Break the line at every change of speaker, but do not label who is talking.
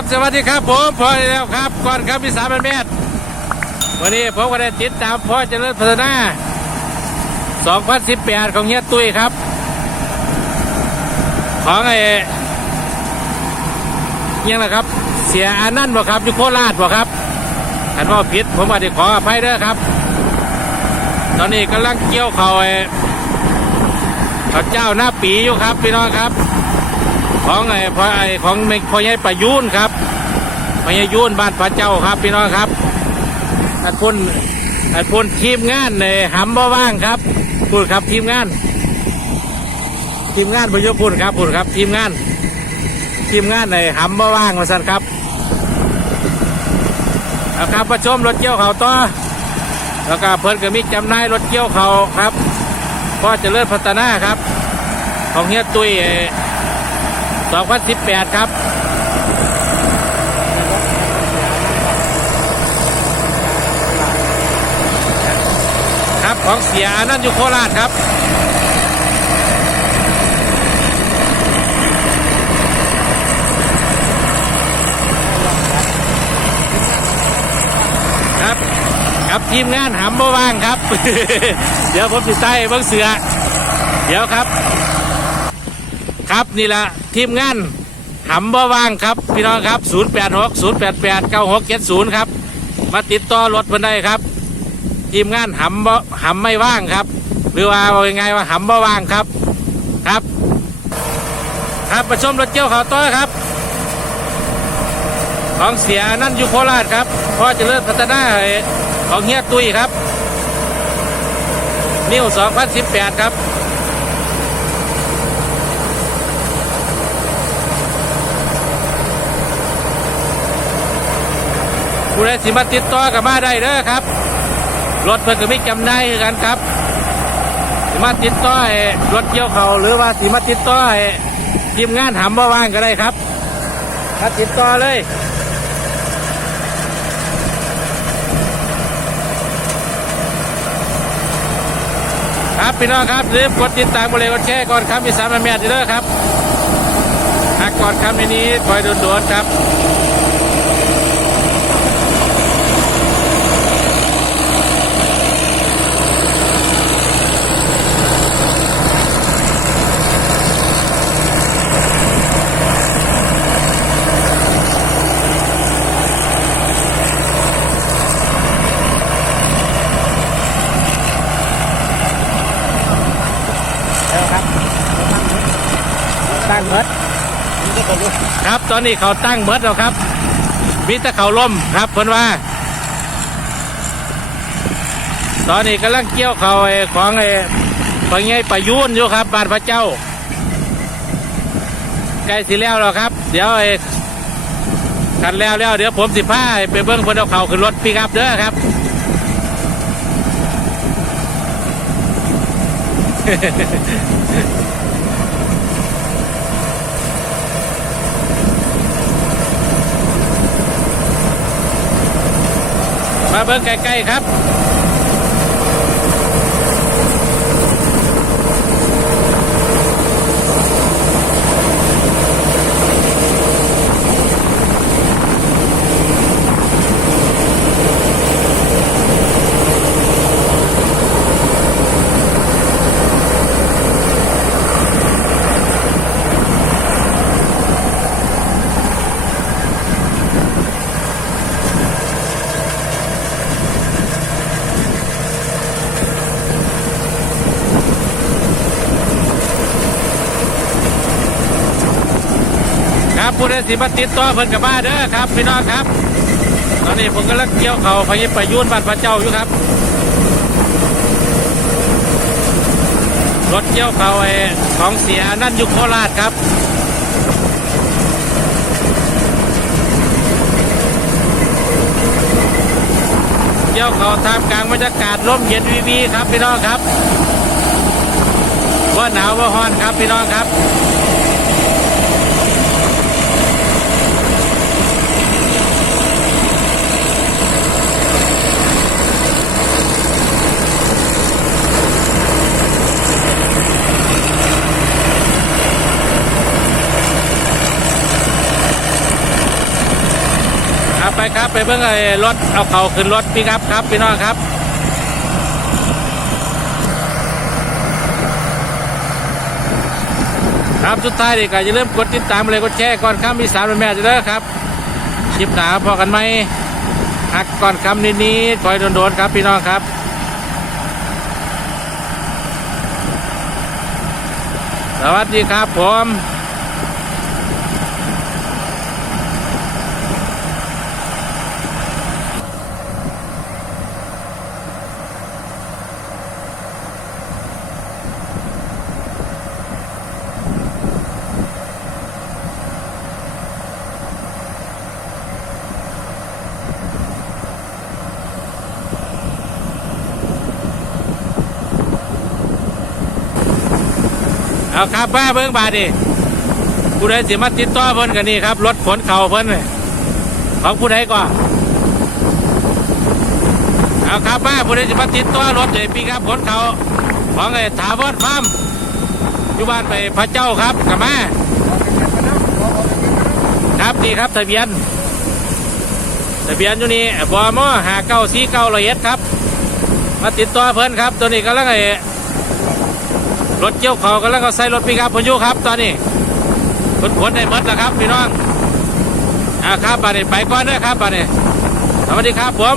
ครับสวัสดีครับผมพ่อแล้วครับก่อนครับพี่สามพันเมตรวันนี้ผมก็ได้ติดตามพ่อเจริญพัฒนา 2018 ของเฮียตุ้ยครับ ของไอ้ยังนะครับ เสียอานั่นต์บ่ครับอยู่โคราชบ่ครับขันว่าผิดผมอาจจะขออภัยด้อครับ ตอนนี้กำลังเกี่ยวเขาไอ้ข้าเจ้าหน้าปีอยู่ครับพี่น้องครับ ของไอ้พ่อไอ้ของพ่อใหญ่ประยูนครับ พญ่ยูนบ้านพระเจ้าครับพี่น้องครับอันพุ่นอันพุ่นทีมงานในหำบ่ว่างครับพูดครับทีมงาน ทีมงานประยุพุ่นครับพูดครับ ทีมงาน ทีมงานในหำบ่ว่างมาสั่นครับเอาครับประชมรถเกี่ยวเขาต่อแล้วก็เพิ่นก็มีจำนายรถเกี่ยวเขาครับพ่อจะเลิศพัฒนาครับ ของเฮียตุ้ย2018 ครับ ครับ ของเสียนั่นอยู่โคราชครับครับครับทีมงานหำบ่ว่างครับ เดี๋ยวผมติดใต้เบิ้งเสือ เดี๋ยวครับ ครับนี่แหละทีมงานหำบ่ว่างครับ พี่น้องครับ 086 088 9670 ครับ มาติดต่อรถมันได้ครับ ทีมงานหำบ่หำไม่ว่างครับ หรือว่าเอายังไงว่าหำบ่ว่างครับครับ ครับประชมรถเกี่ยวเขาวต้อครับ ของเสียนั่นอยู่โคราชครับพ่อเจะเลิศพัฒนาของเฮียตุ้ยครับนิว2018 ครับผู้ใดสิมาติดต่อกับมาได้เด้อครับ รถเพิ่นก็ไมีจำหน่ายคือกันครับสิมาติดต่อให้รถเกี่ยวเขาหรือว่าสิมาติดต่อให้ทีมงานหำบ่ว่างก็ได้ครับถ้าติดต่อเลยครับพี่น้องครับรีบกดติดตามบริเวณแชร์ก่อนครับมีสามแม่ดีเด้อครับหากก่อนครับในนี้ปล่อยโดนๆครับ
ตั้งเมด
ครับ ตอนนี้เขาตั้งเมดแล้วครับมีแต่เขาล่มครับเพิ่นว่า ตอนนี้กำลังเกี่ยวเขาไอ้ของไอ้ของไงประยุนอยู่ครับบานพระเจ้าใกล้สิแล้วแล้วครับ เดี๋ยวไอ้กันแล้วแล้วเดี๋ยวผมสิพาไปเบิ้งเพิ่นเอาเขาขึ้นรถปิกอัพเด้อครับ เบิ้งใกล้ๆครับ ผู้ใดสิมาติดต่อเพิ่นกับบ้าเด้อครับ พี่น้องครับ ตอนนี้ผมกำลังเกี่ยวเขาพยิประยุนบ้านพระเจ้าอยู่ครับ รถเกี่ยวเขาไอ้ของเสียนั่นอยู่โคราชครับเกี่ยวเขาท่ามกลางบรรยากาศร่มเย็นวีวีครับพี่น้องครับว่าหนาวว่าฮ้อนครับพี่น้องครับ ครับไปเบิ่งไอ้รถเอาเขาขึ้นรถพี่ครับครับพี่น้องครับครับสุดท้ายนี่ก็อย่าลืมกดติดตามเลยกดแชร์ก่อนคำมีสามเป็นแม่จะเด้อครับคลิปหนาพอกันไหมหักก่อนคำนี้นี้คอยโดนๆครับพี่น้องครับสวัสดีครับผม เอาครับบ้าเบิ้งบาดดิผู้ใดสิมาติดต่อเพิ่นกันนี่ครับ รถขนเข่าเพิ่นของผู้ใดก่อนเอาครับบ้าผู้ใดสิมาติดต่อรถใหญ่ปีครับขนเข่าของไอ้ถาวรฟาร์มอยู่บ้านไปพระเจ้าครับกับแมาครับนี่ครับทะเบียนทะเบียนอยู่นี่บอมหาเก้าสีเก้าละเอียดครับ มาติดต่อเพิ่นครับ ตัวนี้ก็แล้วไอ้ รถเกี่ยวเขากำลังเอาใส่รถปีครับพายุครับ ตอนนี้ขนขนในมดแล้วครับพี่น้องอ่าครับบาดนี้ไปก่อนด้อครับบาดนี้สวัสดีครับผม